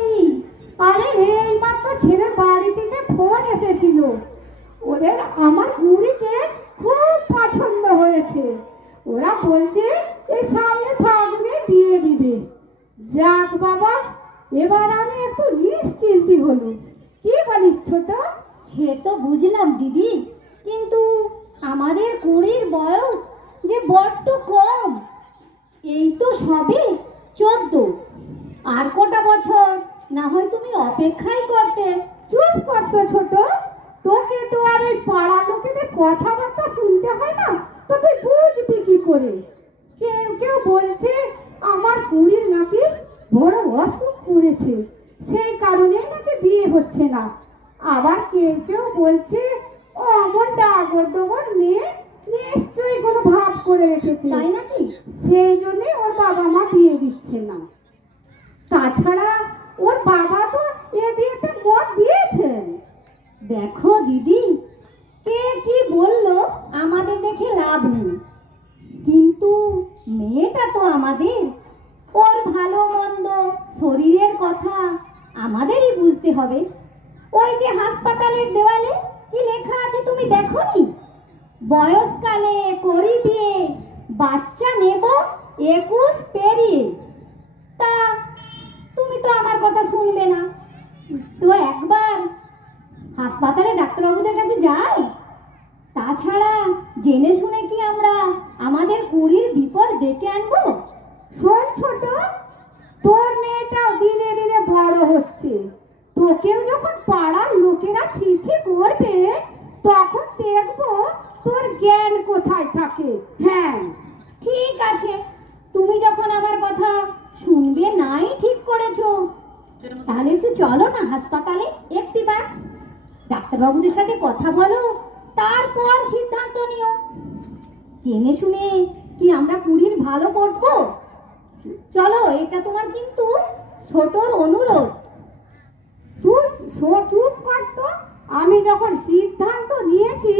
এই আরে এইমাত্র ছেলের বাড়ি থেকে ফোন এসেছিল, ওদের আমার বুড়িকে খুব পছন্দ হয়েছে। ওরা বলছে এই সামনে ফাগুনে বিয়ে দিবে। যাক বাবা, এবার আমি একটু নিশ্চিন্তি হলো। কি বলিস ছোট? সে তো বুঝলাম দিদি, কিন্তু আমাদের কুড়ির বয়স যে বড্ড কম। এই তো সবে 14, আর কটা বছর না হয় তুমি অপেক্ষাই করতে। চুপ করতো ছোট, তোকে তো আর এই পাড়া লোকেদের কথাবার্তা শুনতে হয় না, তো তুই বুঝবি কি করে? কেউ কেউ বলছে আমার কুড়ির নাকি বড় অসুখ করেছে, সেই কারণে নাকি বিয়ে হচ্ছে না। আবার কেউ কেউ বলছে ও আমার ডাগর ডগর মেয়ে, নিশ্চয়ই কোনো ভাব করে রেখেছে, তাই নাকি? সেই জন্যে ওর বাবা মা বিয়ে দিচ্ছে না। তাছাড়া ওর বাবা তো এ বিয়েতে মত দিয়েছেন। দেখো দিদি, কে কি বললো আমাদের দেখে লাভ নেই, কিন্তু মেয়েটা তো আমাদের, ওর ভালো মন্দ শরীরের কথা আমাদেরই বুঝতে হবে। ওই যে হাসপাতালের দেওয়ালে কি লেখা আছে তুমি দেখোনি? বয়সকালে করি বিয়ে, বাচ্চা নেব 21 পেরিয়ে। তা তুমি তো আমার কথা শুনবে না, তো একবার হাসপাতালে ডাক্তারবাবুদের কাছে যাই। তাছাড়া জেনে শুনে কি আমরা আমাদের কুড়ির বিপদ ডেকে আনবো? শোন ছোট, তোর মেয়েটাও দিনে দিনে বড় হচ্ছে, তোকেও যখন পাড়ার লোকেরা ছিছি করবে তখন দেখবো তোর জ্ঞান কোথায় থাকে। হ্যাঁ ঠিক আছে, তুমি যখন আমার কথা শুনবে নাই ঠিক করেছো, তাহলে একটু চলো না হাসপাতালে একটিবার, ডাক্তারবাবুদের সাথে কথা বলো, তারপর সিদ্ধান্ত নিও। জেনে শুনে কি আমরা কুড়ির ভালো করবো? চলো, এটা তোমার কিন্তু ছোটর অনুরোধ। তুই চুপ করতো, আমি যখন সিদ্ধান্ত নিয়েছি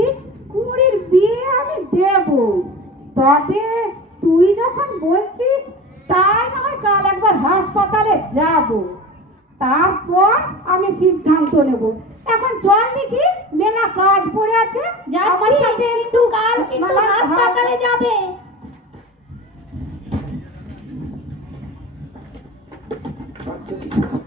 কুড়ির বিয়ে আমি দেব, তবে তুই যখন বলছিস তাই নয় কাল একবার হাসপাতালে যাব, তারপর আমি সিদ্ধান্ত নেব। এখন চল দেখি, মেলা কাজ পড়ে আছে আমার সাথে। কিন্তু কাল কিন্তু হাসপাতালে যাবে। যাবে।